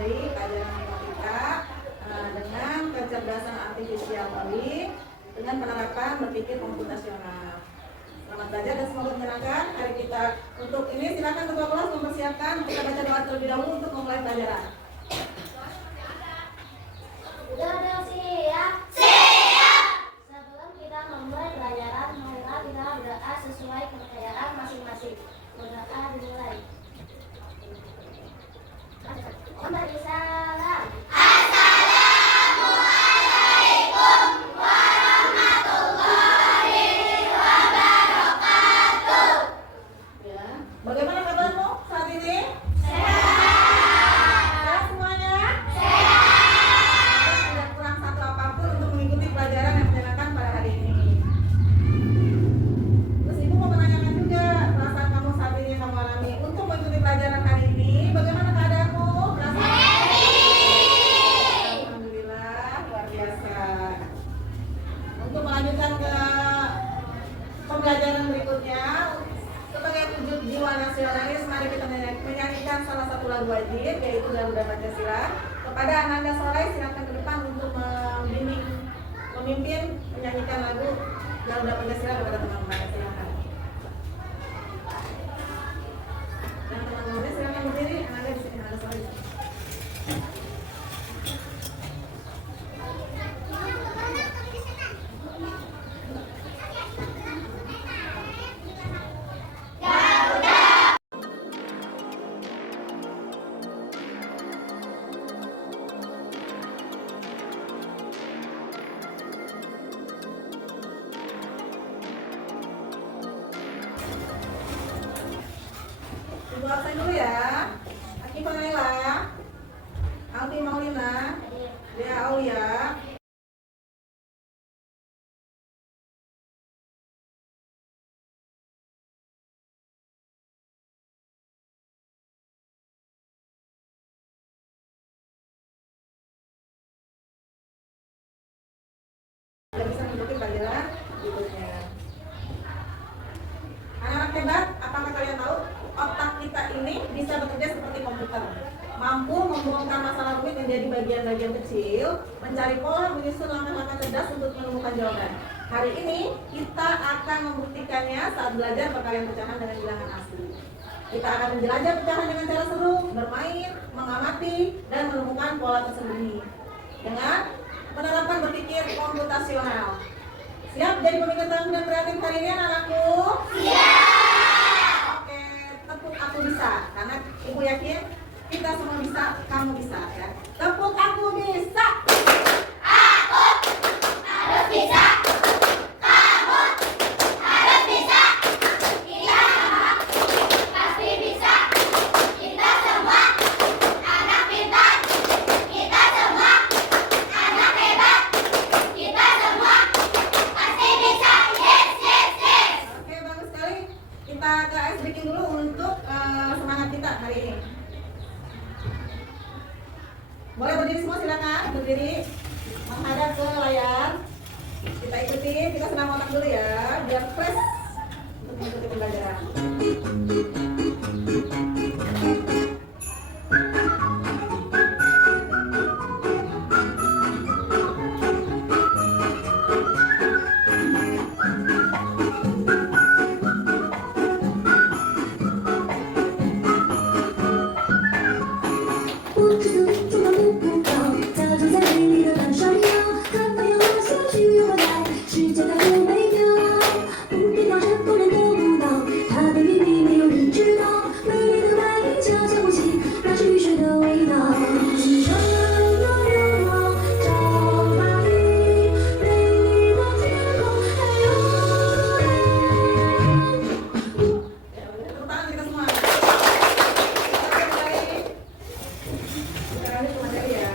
mempelajari pelajaran matematika dengan kecerdasan artifisial tadi dengan penerapan berpikir komputasional. Selamat belajar dan semoga menyenangkan. Hari kita untuk ini silakan ketua kelas mempersiapkan, kita baca doa terlebih dahulu untuk memulai pelajaran. Sudah siap? Siap! Sebelum kita memulai pelajaran, marilah kita berdoa sesuai kepercayaan masing-masing. Berdoa dimulai. Salam. Assalamualaikum warahmatullahi wabarakatuh. Ya. Bagaimana kabarmu saat ini? Sehat. Semuanya? Sehat. Tidak kurang satu apapun untuk mengikuti pelajaran yang menyenangkan pada hari ini. Terus ibu mau menanyakan juga perasaan kamu saat ini yang kamu alami untuk mengikuti pelajaran hari ini. Bagaimana keadaanmu? Alhamdulillah, luar biasa. Untuk melanjutkan ke pembelajaran berikutnya, sebagai wujud jiwa nasionalis, mari kita menyanyikan salah satu lagu wajib, yaitu Garuda Pancasila. Kepada Ananda Soleh, silakan ke depan untuk memimpin menyanyikan lagu Garuda Pancasila kepada teman-teman. Silakan. Dan teman-teman silakan berdiri. Ananda di sini, Ananda Soleh. Ibu absen dulu ya. Aki Panela, Alfi Maulina, Dea Aulia. Sudah bisa mengikuti pelajaran berikutnya. Anak-anak hebat, apakah kalian tahu otak kita ini bisa bekerja seperti komputer, mampu membongkar masalah rumit menjadi bagian-bagian kecil, mencari pola, menyusun langkah-langkah cerdas untuk menemukan jawaban. Hari ini kita akan membuktikannya saat belajar perkalian pecahan dengan bilangan asli. Kita akan menjelajah pecahan dengan cara seru, bermain, mengamati, dan menemukan pola tersembunyi dengan penerapan berpikir komputasional. Siap jadi pemikir tangguh dan kreatif hari ini anak-anakku? Siap! Oke, tepuk aku bisa, karena ibu yakin kita semua bisa, kamu bisa ya. Tepuk aku bisa. Aku harus bisa. Kamu harus bisa. Kita semua pasti bisa. Kita semua anak pintar. Kita semua anak hebat. Kita semua pasti bisa. Yes, yes, yes. Oke, bagus sekali. Kita ke ice breaking dulu untuk semangat kita hari ini. Boleh berdiri semua, silakan berdiri menghadap ke layar. Kita ikuti, kita senam otak dulu ya, biar fresh untuk mengikuti pembelajaran. Tepuk tangan kita semua. Kita mulai. Kita lanjut ke materi ya.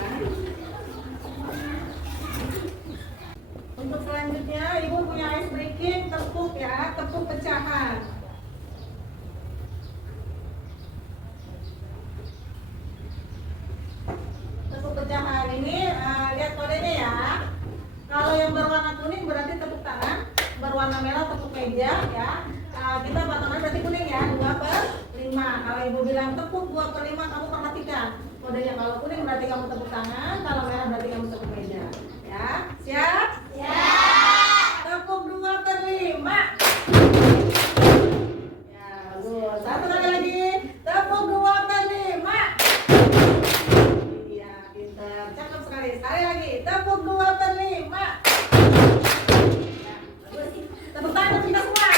Untuk selanjutnya, ibu punya ice breaking, tepuk ya, tepuk pecahan. Tepuk pecahan ini, lihat kodenya ya. Kalau yang berwarna kuning berarti tepuk tangan, berwarna merah tepuk meja ya. Kita patungan berarti kuning ya, 2/5. Kalau ibu bilang tepuk 2/5, kamu perhatikan. Kodenya kalau kuning berarti kamu tepuk tangan, kalau merah berarti kamu tepuk meja. Ya, siap? Siap. Tepuk 2/5. Ya, bagus. Satu kali lagi. Tepuk 2/5. Iya, pintar. Cakep sekali. Sekali lagi. Tepuk 2/5. Ya, bagus. Tepuk tangan untuk kita semua.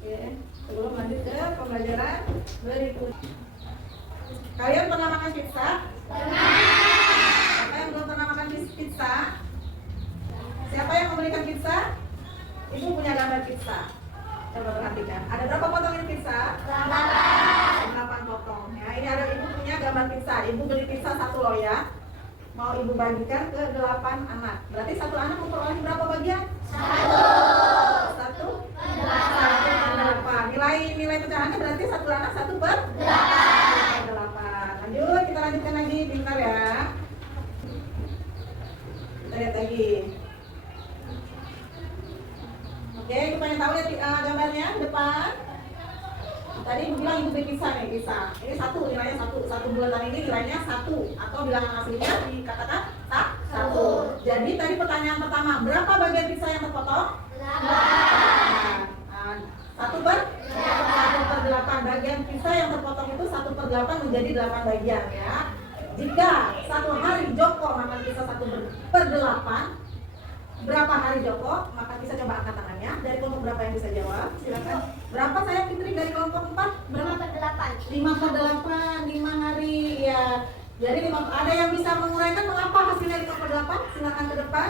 Oke, sebelum lanjut ke pembelajaran berikut. Kalian pernah makan pizza? Pernah. Siapa yang belum pernah makan pizza? Siapa yang memberikan pizza? Ibu punya gambar pizza. Coba perhatikan. Ada berapa potong ini pizza? 8 potong. Ya, ini ada ibu punya gambar pizza. Ibu beli pizza 1 loh ya. Mau ibu bagikan ke 8 anak. Berarti 1 anak memperoleh berapa bagian? 1 per 8. Nilai pecahannya berarti 1 anak 1/8. Lanjut, kita lanjutkan lagi, pintar ya. Kita lihat lagi. Oke, ibu pengen tahu lihat gambarnya depan. Tadi ibu bilang ibu beli pizza nih, pizza. Ini 1, nilainya 1 bulatan ini nilainya 1 atau bilangan aslinya dikatakan 1. Jadi tadi pertanyaan pertama, berapa bagian pizza yang terpotong? 1/8. Bagian pizza yang terpotong itu 1/8 menjadi 8 bagian ya. Jika 1 hari Joko makan pizza 1/8, berapa hari Joko makan pizza? Coba angkat tangannya. Dari kelompok berapa yang bisa jawab? Silakan. Berapa saya Fitri dari kelompok 4? Berapa? 5/8. 5 hari ya. Jadi ada yang bisa menguraikan mengapa hasilnya 5/8? Silakan ke depan.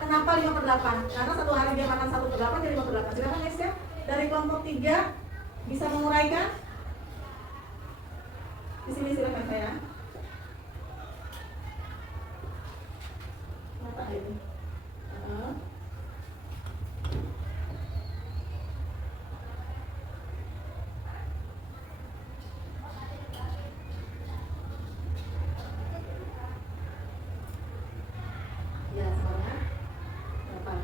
Kenapa 5/8? Karena 1 hari dia makan 1/8 jadi 5/8. Silakan guys ya. Dari kelompok 3 bisa menguraikan? Di sini silakan saya. Kenapa ini? Ya, semuanya berapa?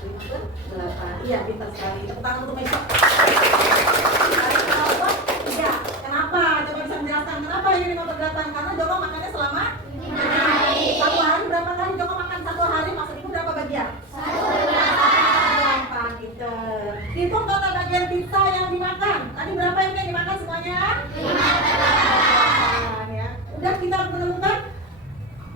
5/8. Iya, pintar sekali. Tepuk tangan untuk Meso. Iya. Kenapa? Coba bisa menjelaskan kenapa ini 5/8? Karena Joko makannya selama 5 hari. 1 hari berapa kali Joko makan 1 hari? Maksud ibu berapa bagian? 1/8. Pintar. Hitung total bagian pizza yang dimakan. Tadi berapa yang dimakan semuanya? 5/8 ya. Udah kita menemukan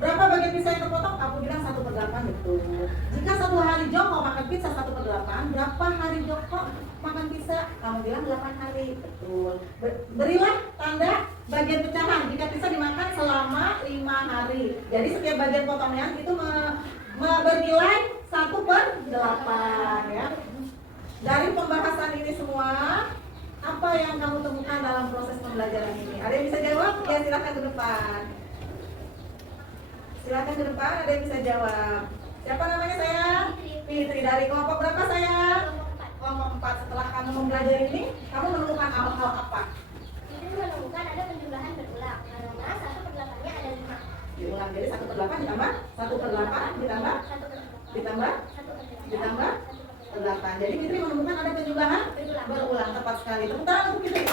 berapa bagian pizza yang terpotong? Kamu bilang 1/8 betul. Jika 1 hari Joko makan pizza 1/8, berapa hari Joko makan pizza? Kamu bilang 8 hari betul. Berilah tanda bagian pecahan jika pizza dimakan selama 5 hari. Jadi setiap bagian potongan itu bernilai 1/8 ya. Dari pembahasan ini semua, apa yang kamu temukan dalam proses pembelajaran ini? Ada yang bisa jawab? Ya, silakan ke depan. Silakan ke depan, ada yang bisa jawab. Siapa namanya saya? Fitri. Dari kelompok berapa saya? Kelompok 4. Setelah kamu mempelajari ini, kamu menemukan hal-hal apa? Itu menemukan ada penjumlahan berulang karena 1/8-nya ada 5. Diulang, jadi 1/8 ditambah 1/8 ditambah 8. Jadi Fitri menemukan ada penjumlahan berulang. Tepat sekali. Tepuk tangan untuk Fitri.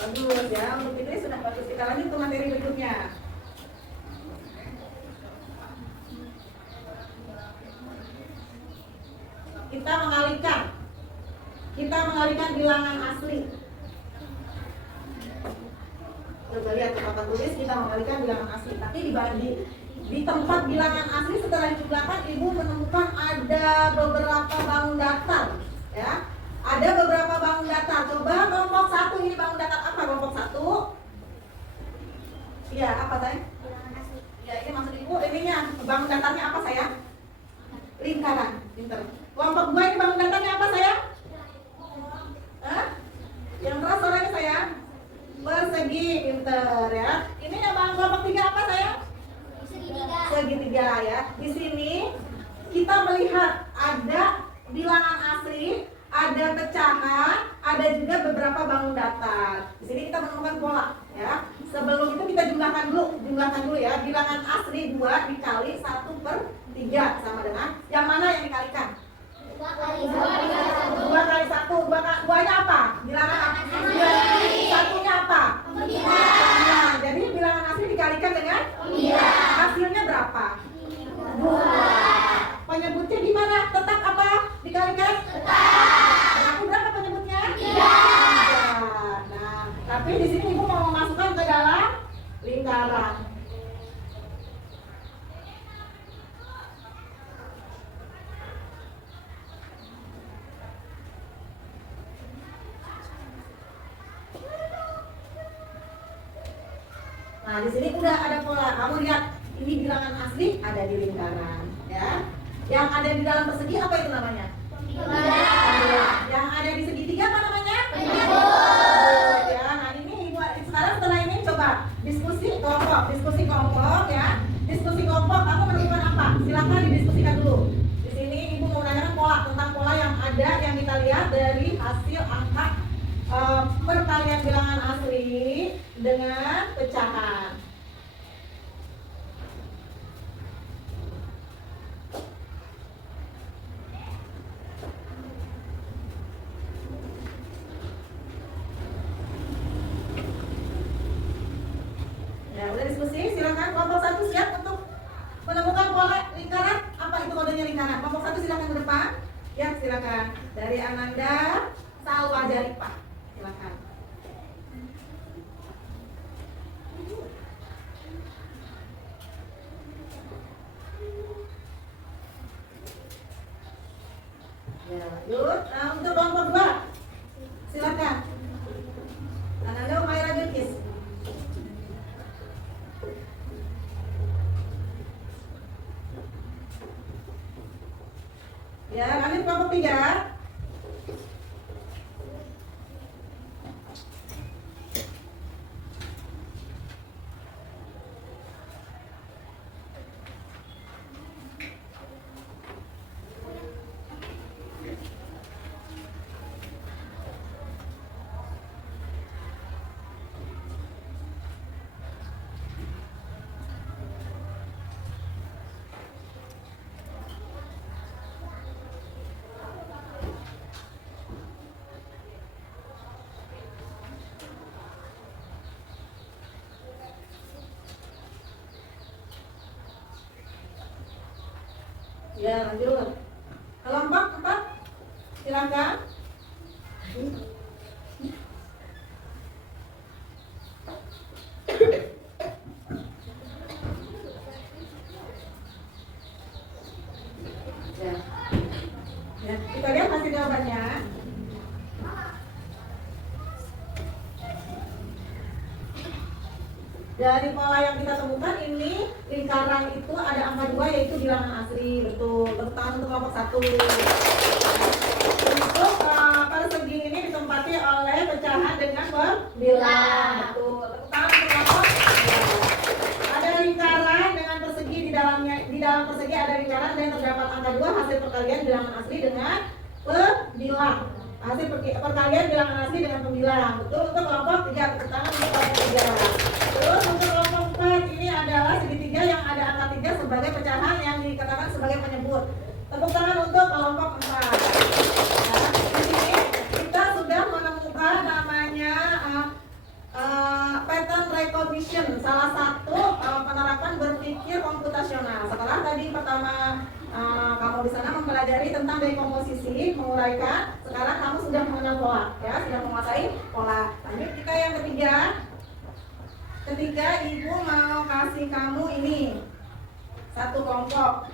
Bagus ya, untuk Fitri sudah bagus. Kita lanjut ke materi berikutnya. Kita mengalihkan bilangan asli. Coba lihat ke papan tulis, kita mengalihkan bilangan asli. Tapi di tempat bilangan asli setelah dijumlahkan, ibu menemukan ada beberapa bangun datar, ya. Ada beberapa bangun datar. Coba kelompok 1 ini bangun datar apa? Kelompok 1? Iya, apa sayang? Bilangan asli. Ya, ini maksud ibu ininya bangun datarnya apa sayang? Lingkaran. Pinter. Kelompok 2 ini bangun datarnya apa sayang? Hah? Yang keras suaranya sayang? Persegi. Pinter ya. Ini yang bangun kelompok 3 apa sayang? Segitiga ya. Di sini kita melihat ada bilangan asli, ada pecahan, ada juga beberapa bangun datar. Di sini kita menemukan pola ya. Sebelum itu kita jumlahkan dulu ya. Bilangan asli 2 dikali 1/3 sama dengan yang mana yang dikalikan? 2 kali 1. Duanya apa? Bilangan apa? Satunya apa? Nah, jadi bilangan asli dikalikan dengan hasilnya berapa? 2. Penyebutnya gimana? Tetap apa? Dikalikan? Berarti berapa penyebutnya? 3. Nah, tapi di sini ibu mau memasukkan ke dalam lingkaran. Nah, di sini udah ada pola. Kamu lihat, ini bilangan asli ada di lingkaran, ya. Yang ada di dalam persegi apa itu namanya? Yang ada di segitiga apa namanya? Penyebut. Ya, nah ini sekarang setelah ini coba diskusi kelompok, ya. Diskusi kelompok, kamu menemukan apa? Silakan didiskusikan dulu. Di sini ibu mau menanyakan pola tentang pola yang ada yang kita lihat dari hasil angka perkalian bilangan asli dengan pecahan. Ya, udah diskusi, silakan kelompok 1 siap untuk menemukan pola lingkaran. Apa itu kodenya lingkaran? Kelompok 1 silakan ke depan. Ya, silakan. Dari Ananda, Salwa Jaripah. Silakan. Ya, lanjut. Nah, untuk kelompok 2 silakan. Ananda Umaira Bilkis. Ya, lanjut kelompok 3. Ya, lanjut. Kelompok 4 silakan. Ya. Ya, kita lihat hasil jawabannya. Dari pola yang kita temukan ini lingkaran itu ada angka 2 yaitu bilangan asli. Betul. Tepuk tangan untuk kelompok 1. Untuk persegi ini ditempati oleh pecahan dengan berbilang. Betul. Tepuk tangan untuk kelompok 2. Ada lingkaran dengan persegi di dalamnya. Di dalam persegi ada lingkaran dan terdapat angka 2 hasil perkalian bilangan asli dengan pembilang. Hasil perkalian bilangan asli dengan pembilang. Betul. Untuk kelompok 3. Tepuk tangan untuk kelompok 3. Terus untuk kelompok 4 ini adalah segitiga yang ada angka 3 sebagai pecahan yang dikatakan sebagai penyebut. Tepuk tangan untuk kelompok 4. Nah, di sini kita sudah menemukan namanya pattern recognition, salah satu penerapan berpikir komputasional. Setelah tadi pertama kamu di sana mempelajari tentang dekomposisi, menguraikan, sekarang kamu sudah mengenal pola, ya, sudah menguasai pola. Lanjut kita yang ketiga. Ketika ibu mau kasih kamu ini satu kelompok,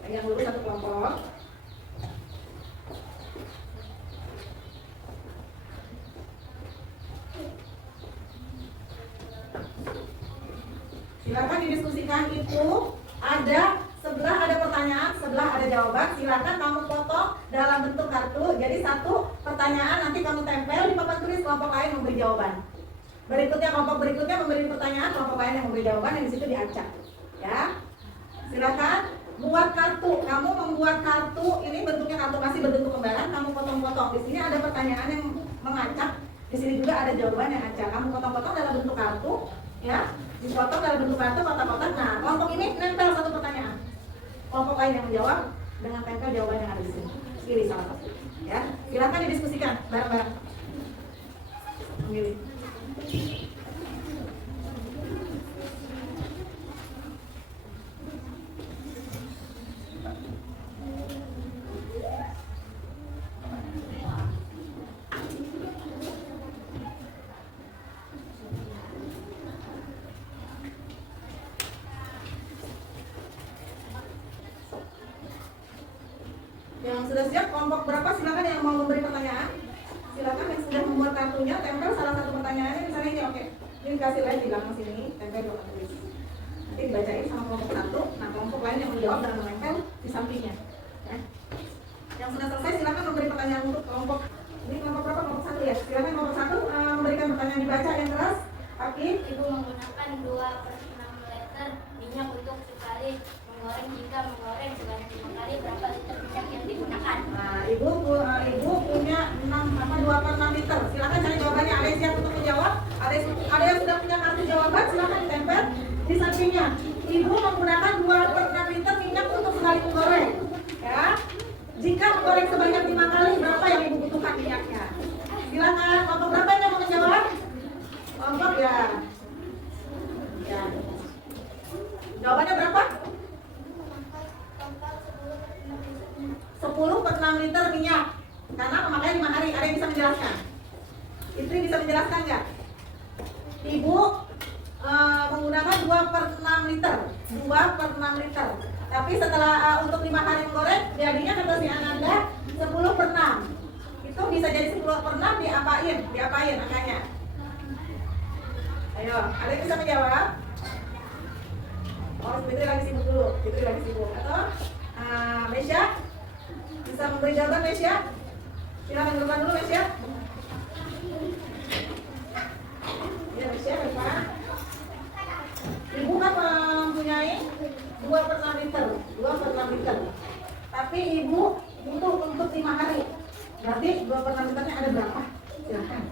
pegang dulu satu kelompok. Silakan didiskusikan itu. Ada sebelah ada pertanyaan, sebelah ada jawaban. Silakan kamu potong dalam bentuk kartu. Jadi satu pertanyaan nanti kamu tempel di papan tulis, kelompok lain memberi jawaban. Berikutnya kelompok berikutnya memberi pertanyaan, kelompok lain yang memberi jawaban, yang di situ diacak. Ya, silakan buat kartu. Kamu membuat kartu ini bentuknya kartu masih berbentuk lembaran. Kamu potong-potong. Di sini ada pertanyaan yang mengacak. Di sini juga ada jawaban yang acak. Kamu potong-potong dalam bentuk kartu, ya. Dipotong dalam bentuk kartu kotak-kotak. Nah, kelompok ini nempel satu pertanyaan. Kelompok lain yang menjawab, dengan tempel jawaban yang ada di sini. Pilih salah satu. Ya, silakan didiskusikan bareng-bareng. Pilih. Yang sudah siap kelompok berapa silakan yang mau memberi pertanyaan. Silakan yang sudah membuat kartunya tempel salah satu pertanyaannya misalnya ini oke. Ini kasih lihat di belakang sini tempel dua tulis. Nanti dibacain sama kelompok satu. Nah kelompok lain yang menjawab dan menempel di sampingnya. Ya. Yang sudah selesai silakan memberi pertanyaan untuk kelompok. Ini kelompok berapa? Kelompok satu ya. Silakan kelompok satu memberikan pertanyaan dibaca yang keras. Hakim. Ibu menggunakan 2/6 liter minyak untuk sekali menggoreng. Jika menggoreng sebanyak 5 kali, berapa liter minyak yang digunakan? Nah, ibu punya 2/6 liter. Silakan cari jawabannya. Ada yang siap untuk menjawab? Ada yang sudah punya kartu jawaban? Silakan ditempel di sampingnya. Ibu menggunakan 2/6 liter minyak untuk sekali menggoreng. Ya. Jika menggoreng sebanyak 5 kali, berapa yang ibu butuhkan minyaknya? Silakan. Kelompok berapa yang mau menjawab? Kelompok ya. Ya. Jawabannya berapa? 10/6 liter minyak karena memakai 5 hari. Ada yang bisa menjelaskan? Istri bisa menjelaskan nggak? Ibu menggunakan 2/6 liter 2/6 liter tapi setelah untuk 5 hari menggoreng jadinya kata si Ananda 10/6. Itu bisa jadi 10/6 diapain angkanya? Ayo, ada yang bisa menjawab? Oh, Fitri lagi sibuk atau Mesya bisa memberi jawaban. Mesya silakan jawaban dulu. Mesya ya. Mesya apa? Ibu kan mempunyai 2/6 liter tapi ibu butuh untuk 5 hari, berarti 2/6 liternya ada berapa? Silakan.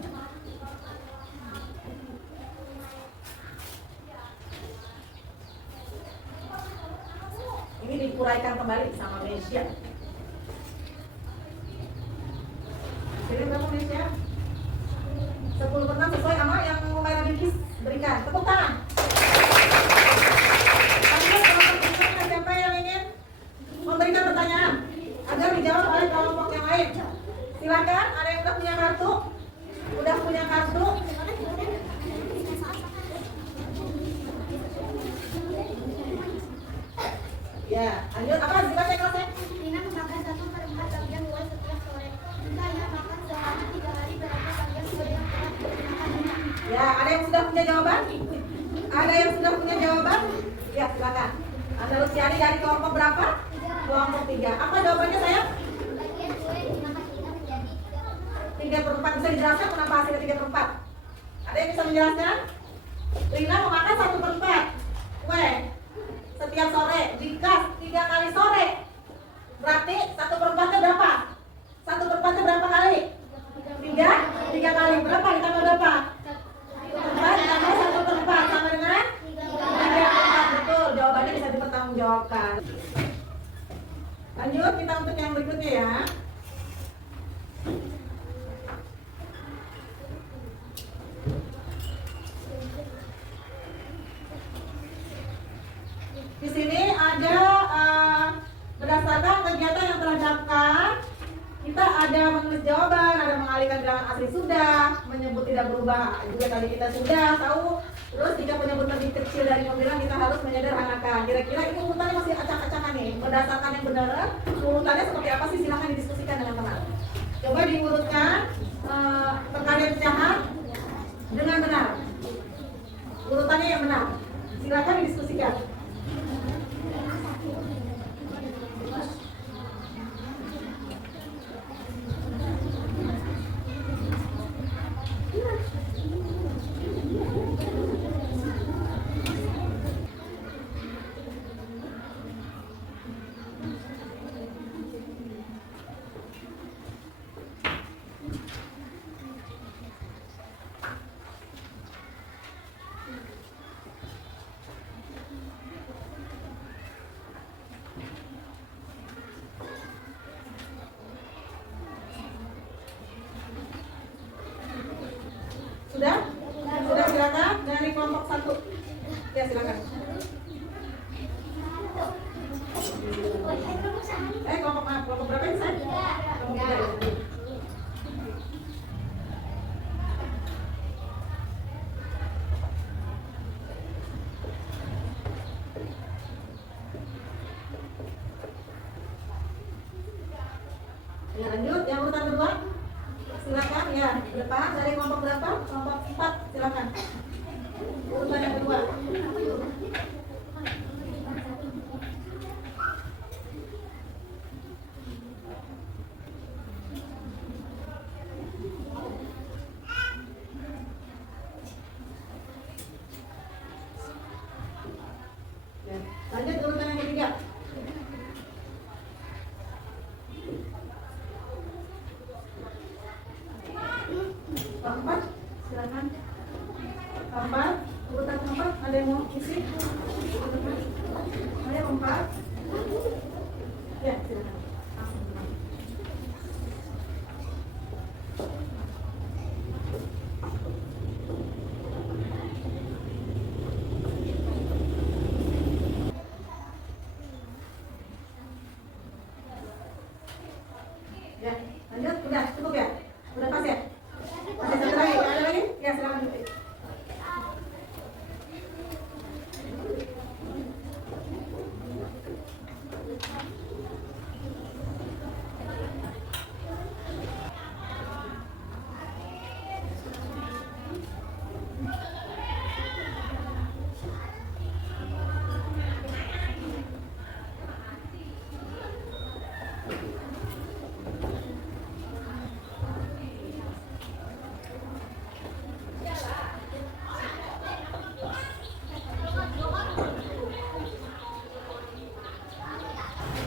Ini dikuraikan kembali sama Mesya. Jadi berapa Mesya? 10/6 sesuai sama yang Mbak Bilkis berikan. Tepuk tangan. Siapa yang ingin memberikan pertanyaan agar dijawab oleh kelompok yang lain? Silakan. Ada yang udah punya kartu? Ya, lanjut. Apa dibaca kelasnya? Rina memakan 1/4 bagian buah setiap sore. Jika ia makan selama 3 hari, berapa bagian buah yang telah digunakan minyak? Ya, ada yang sudah punya jawaban? Ya, silakan. Anda Luciani dari kelompok berapa? Kelompok 3. Apa jawabannya sayang? Bagian buah yang digunakan minyak menjadi 3/4. Bisa dijelaskan kenapa hasilnya 3/4? Ada yang bisa menjelaskan? Rina memakan 1/4 kue setiap sore. Jika 3 kali sore, berarti 1/4-nya berapa? 1/4-nya berapa kali? 3 kali. Berapa ditambah berapa? 4 ditambah 1/4 sama dengan 3/4. Betul, jawabannya bisa dipertanggungjawabkan. Lanjut kita untuk yang berikutnya ya. Di sini ada berdasarkan kegiatan yang telah dilakukan, kita ada menulis jawaban, ada mengalihkan bilangan asli sudah, menyebut tidak berubah juga tadi kita sudah tahu. Terus jika penyebut lebih kecil dari pembilang kita harus menyederhanakan. Kira-kira ini urutannya masih acak-acakan nih. Berdasarkan yang benar, urutannya seperti apa sih? Silahkan didiskusikan dengan teman. Coba diurutkan perkalian pecahan dengan benar. Urutannya yang benar. Silahkan didiskusikan. silakan. Kelompok berapa ini, San? Kelompok 3 ya. Ya, lanjut yang urutan kedua. Silakan ya, depan dari kelompok berapa? Kelompok 4, silakan. Urutan yang kedua. Ya, lanjut urutan yang ketiga. Keempat, silakan. Keempat, urutan keempat, ada yang mau isi? Ayo, keempat. Ya, silakan. Ya, lanjut, udah cukup ya? Udah pas ya? Masih satu lagi, ada lagi? Ya, silakan duduk.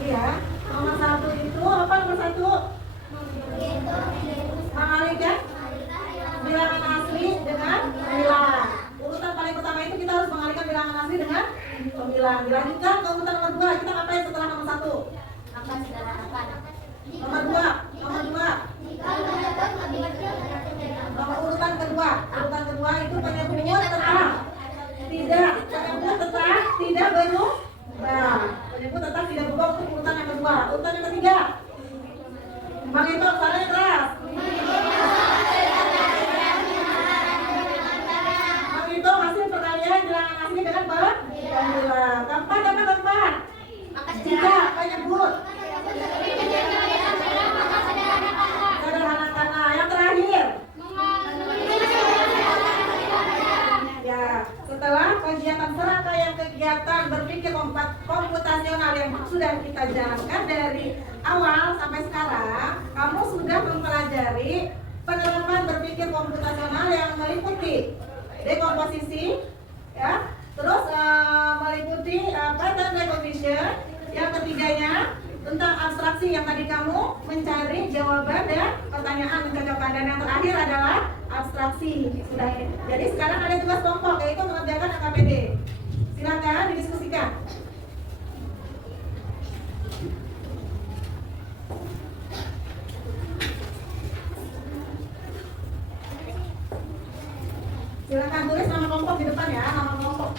Iya, nomor 1 itu apa nomor 1? Mengalih ya? Bilangan asli dengan pemilang. Urutan paling pertama itu kita harus mengalihkan bilangan asli dengan pemilang. Dilanjutkan ke urutan nomor 2. Kita ngapain setelah nomor 1? Nomor 2. Nomor urutan kedua. Urutan kedua itu penyebut tetap. Penyebut tetap tidak berubah. Penyebut tetap tidak berubah untuk urutan yang kedua. Urutan yang ketiga. Bang itu suaranya keras. Bang itu hasil perkalian bilangan asli dengan pemilang. Keempat apa keempat? Tiga, penyebut. Sederhanakan. Yang terakhir. Ya, setelah kegiatan serangkaian kegiatan berpikir komputasional yang sudah kita jalankan dari awal sampai sekarang, kamu sudah mempelajari penerapan berpikir komputasional yang meliputi dekomposisi, ya, terus meliputi pattern recognition, yang ketiganya tentang abstraksi yang tadi kamu mencari jawaban dan pertanyaan mencocokkan, dan yang terakhir adalah abstraksi. Sudah. Jadi sekarang ada tugas kelompok yaitu mengerjakan AKPD. Silakan didiskusikan. Silakan tulis nama kelompok di depan ya, nama kelompok.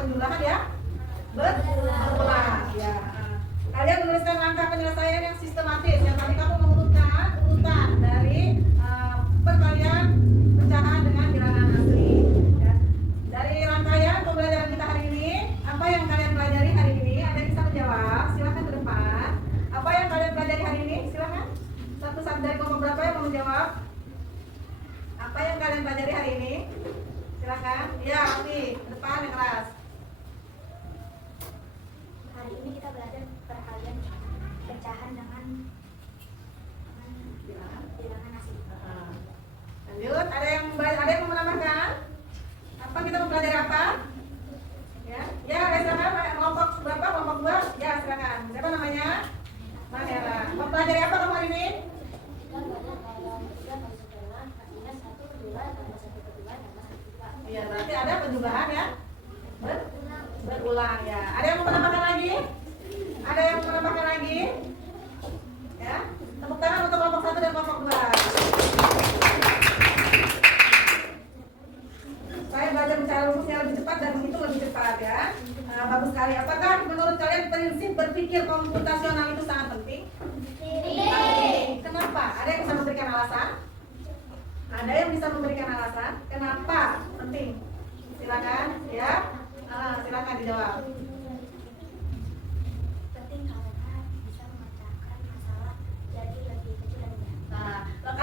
penjumlahan ya berulang ya. Kalian menuliskan langkah penyelesaian yang sistematis. Yang tadi kamu mengurutkan urutan dari perkalian pecahan dengan bilangan asli ya. Dari rangkaian pembelajaran kita hari ini, apa yang kalian pelajari hari ini? Ada yang bisa menjawab? Silakan ke depan. Apa yang kalian pelajari hari ini? Silakan. Satu-satu dari kelompok berapa yang mau menjawab? Apa yang kalian pelajari hari ini? Silakan. Ya, Raffi, ke depan yang keras. Hari ini kita belajar perkalian pecahan dengan bilangan asli. Lanjut, ada yang mau menambahkan? Apa kita mempelajari apa? Ya, silakan. Kelompok berapa? Kelompok 2? Ya, silakan. Siapa namanya? Mahera. Mempelajari apa kamu hari ini? Kita belajar kalau 3 kali setelah artinya 1 2 tambah 1 kedua tambah 1 kedua. Iya, berarti ada penjumlahan ya? Berulang ya. Ada yang mau menambahkan lagi? Ada yang mau menambahkan lagi? Ya, tepuk tangan untuk kelompok 1 dan kelompok 2. Saya belajar bicara rumusnya lebih cepat dan menghitung lebih cepat ya. Bagus sekali. Apakah menurut kalian prinsip berpikir komputasional itu sangat penting? Kenapa? Ada yang bisa memberikan alasan? Ada yang bisa memberikan alasan? Kenapa penting? Silakan ya. Silakan dijawab. Penting karena bisa memecahkan masalah jadi lebih kecil dan mudah.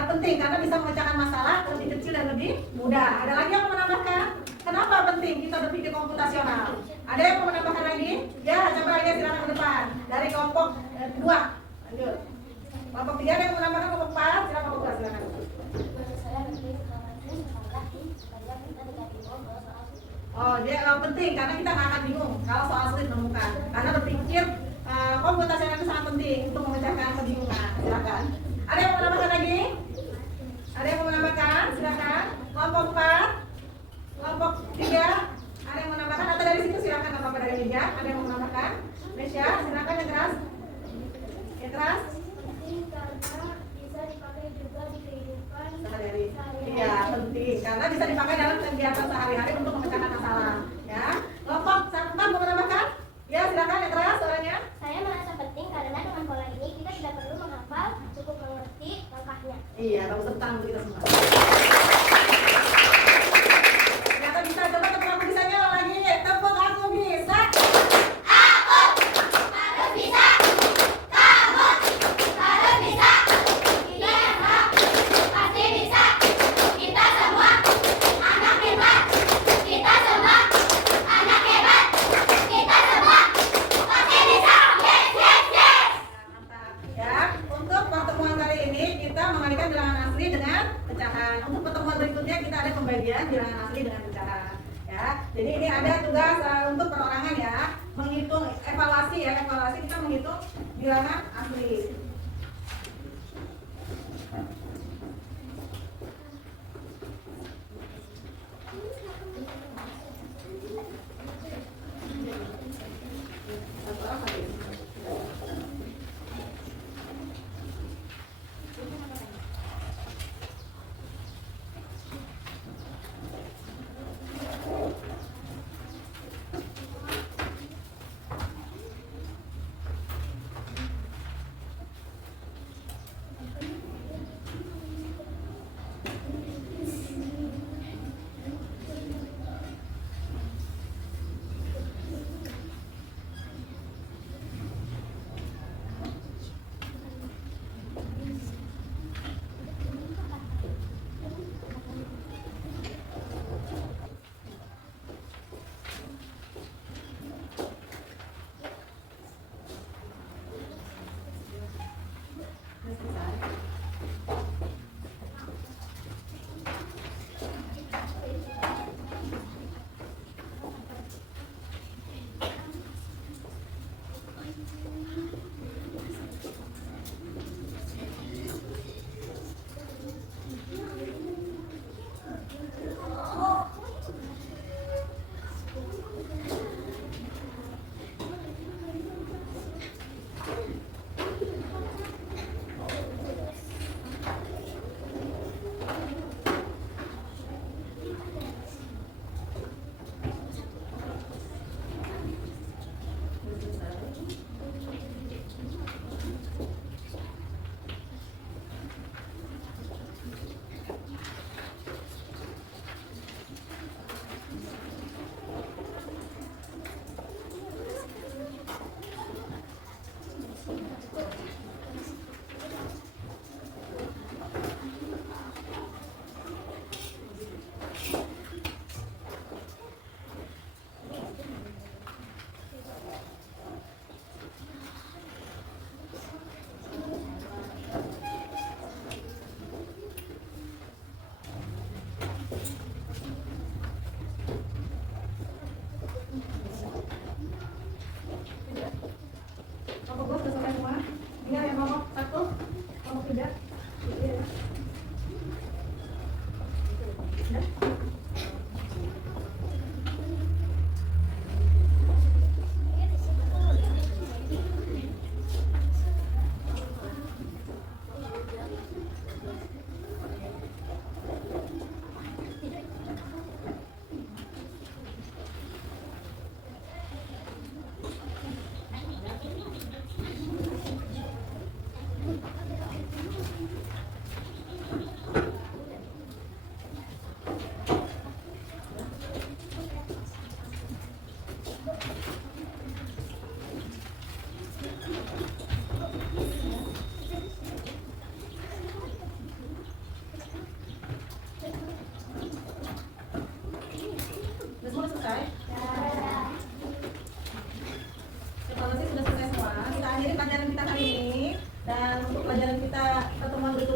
Penting karena bisa memecahkan masalah lebih kecil dan lebih mudah. Ada lagi yang mau menambahkan? Kenapa penting kita berpikir komputasional? Ada yang mau menambahkan lagi? Ya, coba aja silakan ke depan. Dari kelompok 2. Lanjut. Kelompok 3 ada yang mau menambahkan, kelompok 4? Silakan kelompok 2, silakan. Menurut saya penting karena sekolah supaya kita tidak bingung kalau soal Oh, dia penting karena kita nggak akan bingung kalau soal sulit menemukan. Karena berpikir komputasional itu sangat penting untuk memecahkan kebingungan. Silakan. Ada yang mau menambahkan lagi? Ada yang mau menambahkan? Silakan. Kelompok 4, kelompok 3, ada yang mau menambahkan atau dari situ silakan apa dari meja? Ada yang mau menambahkan? Mesya, silakan yang keras. Yang keras. penting karena bisa dipakai juga di kehidupan Sehari-hari. Iya, penting karena bisa dipakai dalam kegiatan sehari-hari untuk memecahkan masalah. Ya. Kelompok 4 mau menambahkan? Ya, silakan yang keras suaranya. Saya merasa penting karena dengan pola ini kita tidak perlu menghafal, cukup mengerti langkahnya. Iya, bagus tepuk tangan untuk kita semua. Ternyata bisa, coba tepuk aku bisanya lagi. Tepuk aku bisa. Harus bisa. Kamu harus bisa. Kita semua pasti bisa. Kita semua anak hebat. Kita semua anak hebat. Kita semua pasti bisa. Yes, yes, yes. Mantap. Ya, untuk pertemuan kali ini kita mengalihkan bilangan asli dengan pecahan. Untuk pertemuan berikutnya kita ada pembagian bilangan asli dengan pecahan. Ya, jadi ini ada tugas untuk perorangan ya, menghitung evaluasi ya, evaluasi kita menghitung bilangan asli. Satu orang satu.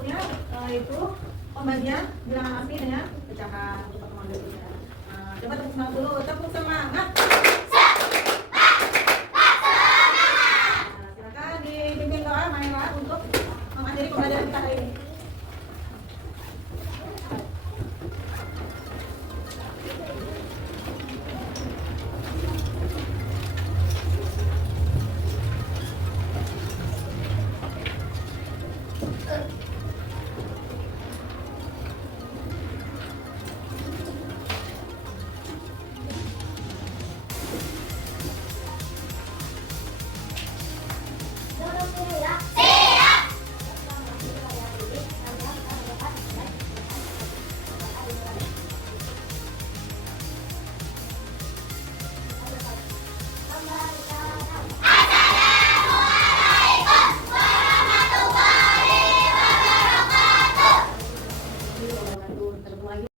berikutnya yaitu pembagian bilangan asli dengan pecahan untuk pertemuan berikutnya. Coba tepuk semangat dulu, tepuk semangat.